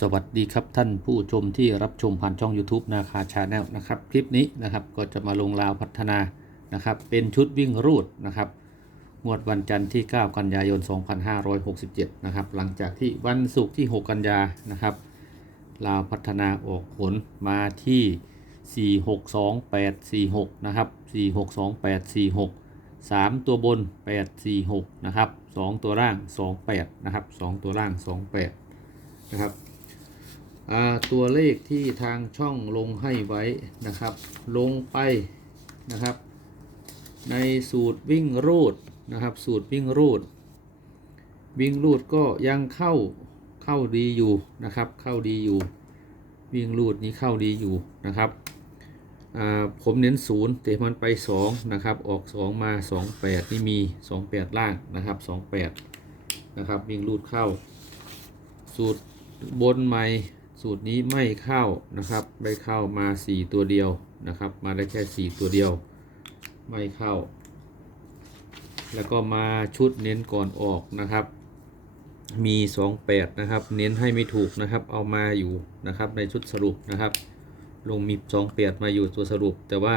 สวัสดีครับท่านผู้ชมที่รับชมผ่านช่อง YouTube นาคาชาแนลนะครับ คลิปนี้นะครับก็จะมาลงราวพัฒนานะครับ เป็นชุดวิ่งรูดนะครับงวดวันจันทร์ที่ 9 กันยายน 2567 นะครับ หลังจากที่วันศุกร์ที่ 6 กันยานะครับลาวพัฒนาออกผลมาที่ 462846 นะครับ 462846 3 ตัวบน 846 นะครับ 2 ตัวล่าง 28 นะครับ 2 ตัวล่าง 28 นะครับ ตัวเลขที่ทางช่องลงให้ไว้นะครับ ลงไปนะครับ ในสูตรวิ่งรูดนะครับ สูตรวิ่งรูด วิ่งรูดก็ยังเข้าเข้าดีอยู่นะครับ เข้าดีอยู่ วิ่งรูดนี้เข้าดีอยู่นะครับผมเน้นศูนย์แต่มันไป2นะครับออก 2 มา 28 นี่มี 28 ล่างนะครับ 28 นะครับวิ่งรูดเข้า สูตรบนใหม่ สูตรนี้ไม่เข้านะครับได้เข้ามา 4 ตัวเดียวนะครับ มาได้แค่ 4 ตัวเดียว ไม่เข้า แล้วก็มาชุดเน้นก่อนออกนะครับ มี 28 นะครับ เน้นให้ไม่ถูกนะครับ เอามาอยู่นะครับในชุดสรุปนะครับ ลงมี 28 มาอยู่ตัวสรุป แต่ว่า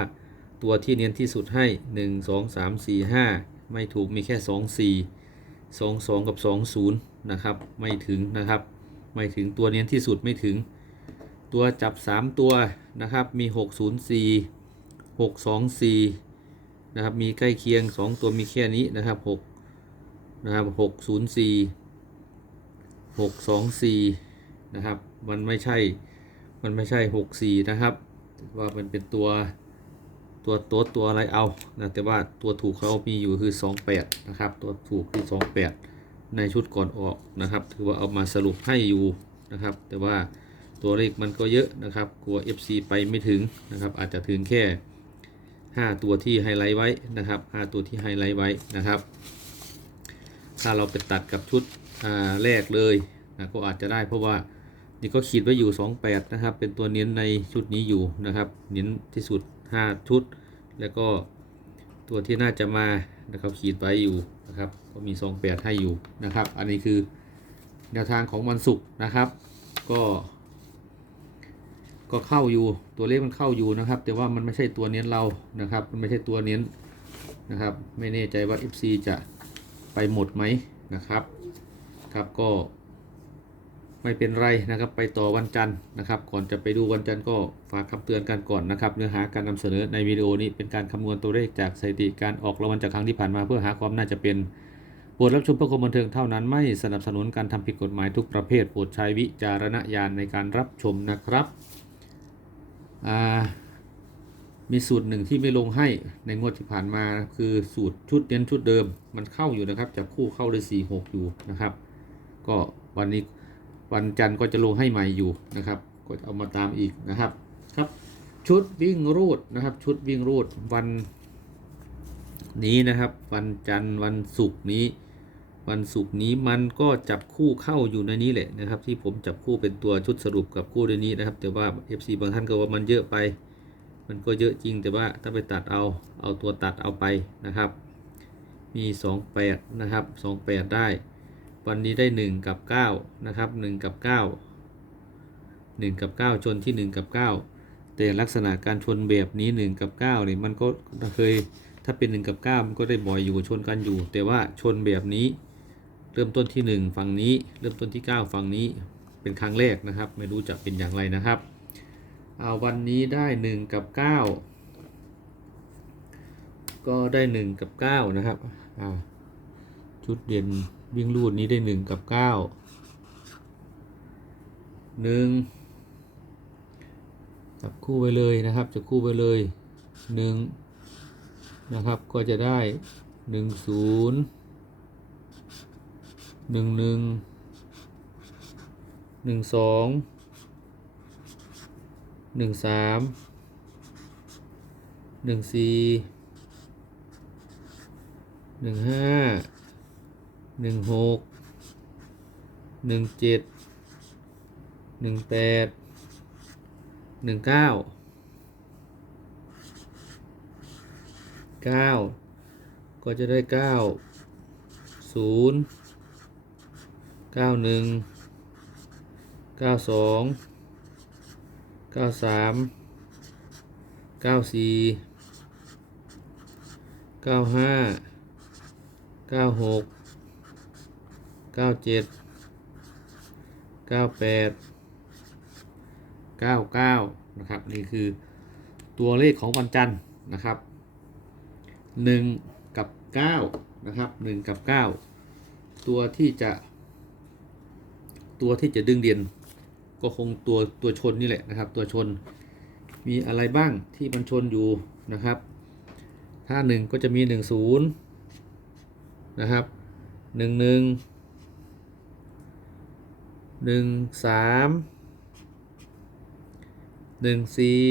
ตัวที่เน้นที่สุดให้ 1 2 3 4 5 ไม่ถูกมีแค่ 2 4 2 2 กับ 2 0 นะครับ ไม่ถึงนะครับ ไม่ถึงตัวเน้นที่สุดไม่ถึง ตัวจับ 3 ตัวนะครับมี 604 624นะครับมีใกล้เคียง 2 ตัวมีแค่นี้นะครับ6นะครับ604 624นะครับมันไม่ใช่มันไม่ใช่ 64 นะครับ ว่ามันเป็นตัวตัวต๊ดตัวอะไรเอานะแต่ว่าตัวถูกเขามีอยู่คือ 28 นะครับ ตัวถูกคือ 28 ในชุดก่อนออกนะครับ ถือว่าเอามาสรุปให้อยู่นะครับ แต่ว่าตัวเลขมันก็เยอะนะครับ กลัว FC ไปไม่ถึงนะครับ อาจจะถึงแค่ 5 ตัวที่ไฮไลท์ไว้นะครับ 5 ตัวที่ไฮไลท์ไว้นะครับ ถ้าเราไปตัดกับชุดแรกเลยนะก็อาจจะได้เพราะว่านี่ก็ขีดไว้อยู่ 28 นะครับ เป็นตัวเน้นในชุดนี้อยู่นะครับ เน้นที่สุด 5 ชุด แล้วก็ตัวที่น่าจะมา นะครับขีดไว้อยู่นะครับก็มีซองแปดให้อยู่นะครับ อันนี้คือแนวทางของวันศุกร์นะครับ ก็ ก็เข้าอยู่ตัวเลขมันเข้าอยู่นะครับ แต่ว่ามันไม่ใช่ตัวเน้นเรานะครับ มันไม่ใช่ตัวเน้นนะครับ ไม่แน่ใจว่า FC จะไปหมดไหมนะครับ ครับก็ ไม่เป็นไรนะครับไปต่อวันจันทร์นะครับ ก่อนจะไปดูวันจันทร์ก็ฝากคำเตือนกันก่อนนะครับ เนื้อหาการนำเสนอในวิดีโอนี้เป็นการคำนวณตัวเลขจากสถิติการออกรางวัลจากครั้งที่ผ่านมาเพื่อหาความน่าจะเป็นโปรดรับชมเพื่อความบันเทิงเท่านั้นไม่สนับสนุนการทำผิดกฎหมายทุกประเภทโปรดใช้วิจารณญาณในการรับชมนะครับมีสูตรหนึ่งที่ไม่ลงให้ในงวดที่ผ่านมาคือสูตรชุดเน้นชุดเดิมมันเข้าอยู่นะครับจับคู่เข้าเลย4 6อยู่นะครับ ก็วันนี้ วันจันทร์ก็จะลงให้ใหม่อยู่นะครับก็เอามาตามอีกนะครับครับ ชุดวิ่งรูดนะครับ ชุดวิ่งรูดวันนี้นะครับ วันจันทร์วันศุกร์นี้ วันศุกร์นี้มันก็จับคู่เข้าอยู่ในนี้แหละนะครับ ที่ผมจับคู่เป็นตัวชุดสรุปกับคู่ในนี้นะครับ แต่ว่า FC บางท่านก็ว่ามันเยอะไป มันก็เยอะจริงแต่ว่าถ้าไปตัดเอาเอาตัวตัดเอาไปนะครับ มี 28 นะครับ 28 ได้ วันนี้ได้ 1 กับ 9 นะครับ 1 กับ 9 1 กับ 9 ชนที่ 1 กับ 9 แต่ลักษณะการชนแบบนี้ 1 กับ 9เนี่ยมันก็เคยถ้าเป็น 1 กับ 9 มันก็ได้บ่อยอยู่ชนกันอยู่ แต่ว่าชนแบบนี้ เริ่มต้นที่ 1 ฝั่งนี้ เริ่มต้นที่ 9 ฝั่งนี้เป็นครั้งแรกนะครับ ไม่รู้จะเป็นอย่างไรนะครับเอาวันนี้ได้ 1 กับ 9 ก็ได้ 1 กับ 9 นะครับอ่า ชุดเด่นวิ่งรูดนี้ได้1กับ9 1จับคู่ไปเลยนะครับจับคู่ไปเลย1นะครับก็จะได้1 0 1 1 1 2หนึ่งสามหนึ่งสี่หนึ่งห้า หนึ่งหกหนึ่งเจ็ดหนึ่งแปดหนึ่งเก้าเก้าก็จะได้เก้าศูนย์เก้าหนึ่งเก้าสองเก้าสามเก้าสี่เก้าห้าเก้าหก ก้าเจ็ดเก้าแปดเก้าเก้านะครับนี่คือตัวเลขของวันจันทร์นะครับหนึ่งกับเก้านะครับหนึ่งกับเก้าตัวที่จะ ตัวที่จะดึงเด่นก็คงตัวตัวชนนี่แหละนะครับ ตัวชนมีอะไรบ้างที่มันชนอยู่นะครับ ถ้าหนึ่งก็จะมีหนึ่งศูนย์นะครับหนึ่งหนึ่ง หนึ่งสามหนึ่งสี่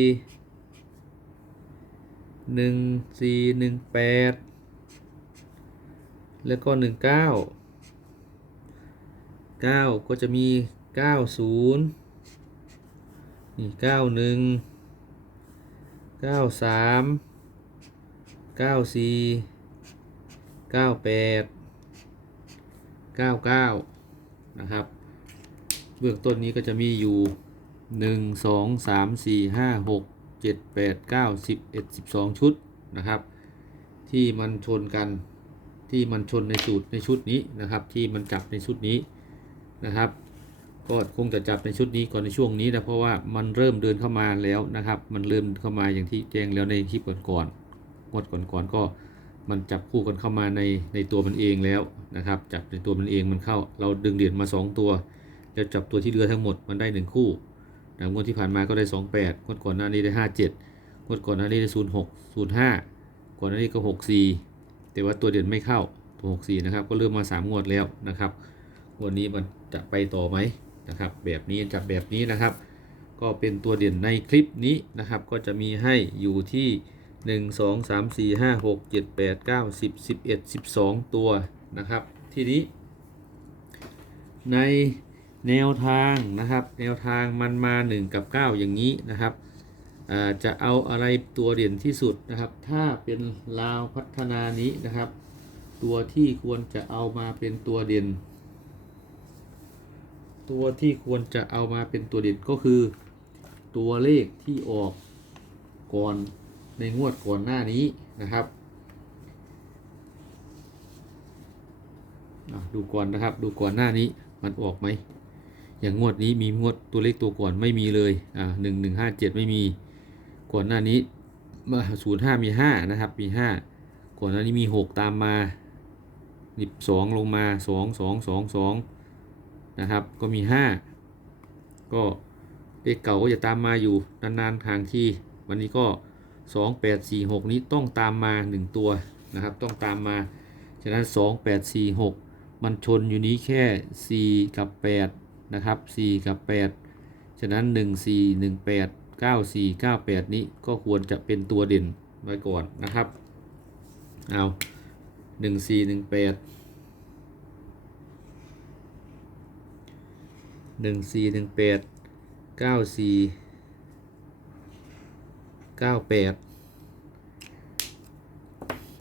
หนึ่งสี่หนึ่งแปดแล้วก็หนึ่งเก้าเก้าก็จะมีเก้าศูนย์นี่เก้าหนึ่งเก้าสามเก้าสี่เก้าแปดเก้าเก้านะครับ เบื้องต้นนี้ก็จะมีอยู่หนึ่งสองสามสี่ห้าหกเจ็ดแปดเก้าสิบเอ็ดสิบสองชุดนะครับ ที่มันชนกันที่มันชนในสูตรในชุดนี้นะครับ ที่มันจับในชุดนี้นะครับ ก็คงจะจับในชุดนี้ก่อนในช่วงนี้นะเพราะว่ามันเริ่มเดินเข้ามาแล้วนะครับ มันเริ่มเข้ามาอย่างที่แจ้งแล้วในคลิปก่อนๆงวดก่อนๆก็มันจับคู่กันเข้ามาในในตัวมันเองแล้วนะครับ จับในตัวมันเองมันเข้า เราดึงเหรียญมา 2 ตัว แล้วจับตัวที่เหลือทั้งหมดมันได้ 1 คู่นะงวดที่ผ่านมาก็ได้ 28งวดก่อนหน้านี้ได้ 57งวดก่อนหน้านี้ได้ 06 05 ก่อนหน้านี้ก็ 64 แต่ว่าตัวเด่นไม่เข้าตัว 64 นะครับ ก็เริ่มมา 3 งวดแล้วนะครับวันนี้มันจะไปต่อไหมนะครับ แบบนี้จับแบบนี้นะครับ ก็เป็นตัวเด่นในคลิปนี้นะครับ ก็จะมีให้อยู่ที่ 1 2 3 4 5 6 7 8 9 10 11 12 ตัวนะครับ ทีนี้ใน แนวทางนะครับ แนวทางมันมา 1 กับ 9 อย่างนี้นะครับจะเอาอะไรตัวเด่นที่สุดนะครับ ถ้าเป็นลาวพัฒนานี้นะครับ ตัวที่ควรจะเอามาเป็นตัวเด่น ตัวที่ควรจะเอามาเป็นตัวเด่นก็คือ ตัวเลขที่ออกก่อนในงวดก่อนหน้านี้นะครับดูก่อนนะครับ ดูก่อนหน้านี้มันออกไหม อย่างงวดนี้มีงวดตัวเลขตัวก่อนไม่มีเลยอ่าหนึ่งหนึ่งห้าเจ็ดไม่มี ก่อนหน้านี้มาศูนย์ห้ามีห้านะครับมีห้าก่อนหน้านี้มีหกตามมาหยิบสองลงมาสองสองสองสองนะครับ ก็มี5ก็เลขเก่าก็จะตามมาอยู่นานๆทางที่ วันนี้ก็2 8 4 6นี้ต้องตามมา1ตัวนะครับ ต้องตามมาฉะนั้น2 8 4 6มันชนอยู่นี้แค่4กับ8 นะครับ 4 กับ 8 ฉะนั้น 1 4 1 8 9 4 9 8 นี้ก็ควรจะเป็นตัวเด่นไว้ก่อนนะครับ เอา1 4 1 8หนึ่งสี่หนึ่งแปดเก้าสี่เก้าแปด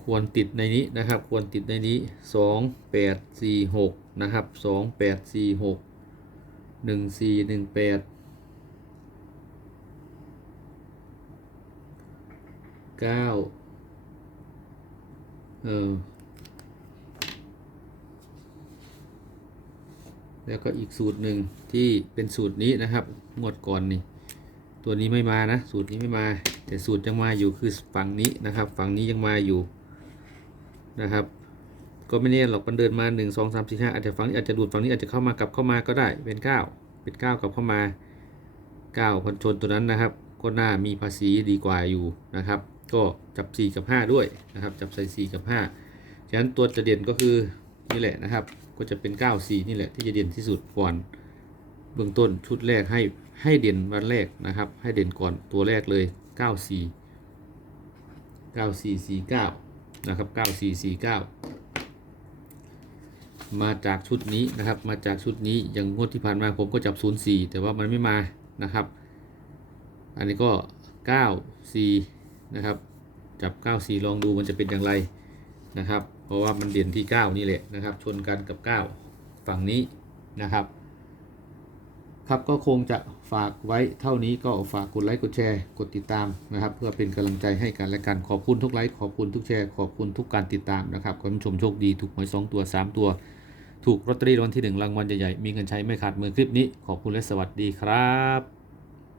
ควรติดในนี้นะครับ ควรติดในนี้สองแปดสี่หกนะครับสองแปดสี่ หนึ่งสี่หนึ่งแปดเก้าเออแล้วก็อีกสูตรหนึ่งที่เป็นสูตรนี้นะครับงวดก่อนนี่ ตัวนี้ไม่มานะ สูตรนี้ไม่มา แต่สูตรยังมาอยู่คือฝั่งนี้นะครับ ฝั่งนี้ยังมาอยู่นะครับ ก็ไม่แน่หรอกมันเดินมา1 2 3 4 5อาจจะฝั่งนี้อาจจะดูดฝั่งนี้อาจจะเข้ามากลับเข้ามาก็ได้เป็น9เป็น9กลับเข้ามา9พันชนตัวนั้นนะครับ ก็น่ามีภาษีดีกว่าอยู่นะครับ ก็จับ 4 กับ 5 ด้วยนะครับ จับใส่ 4 กับ 5 ฉะนั้นตัวจะเด่นก็คือนี่แหละนะครับ ก็จะเป็น 94 นี่แหละที่จะเด่นที่สุดก่อนเบื้องต้นชุดแรกให้ให้เด่นวันแรกนะครับ ให้เด่นก่อนตัวแรกเลย 94 9449นะครับ9449 มาจากชุดนี้นะครับ มาจากชุดนี้อย่างงวดที่ผ่านมาผมก็จับ 0 4 แต่ว่ามันไม่มานะครับ อันนี้ก็ 9 4 นะครับ จับ 9 4 ลองดูมันจะเป็นอย่างไรนะครับ เพราะว่ามันเด่นที่ 9 นี่แหละนะครับ ชนกันกับ 9 ฝั่งนี้นะครับ ครับก็คงจะฝากไว้เท่านี้ก็ฝากกดไลค์กดแชร์กดติดตามนะครับ เพื่อเป็นกำลังใจให้กันและกันขอบคุณทุกไลค์ขอบคุณทุกแชร์ขอบคุณทุกการติดตามนะครับคุณผู้ชมโชคดีถูกหวยสองตัว 3 ตัว ถูกรอตเตอรี่รางวัลที่ 1 รางวัลใหญ่ๆ มีเงินใช้ไม่ขาดมือคลิปนี้ ขอบคุณและสวัสดีครับ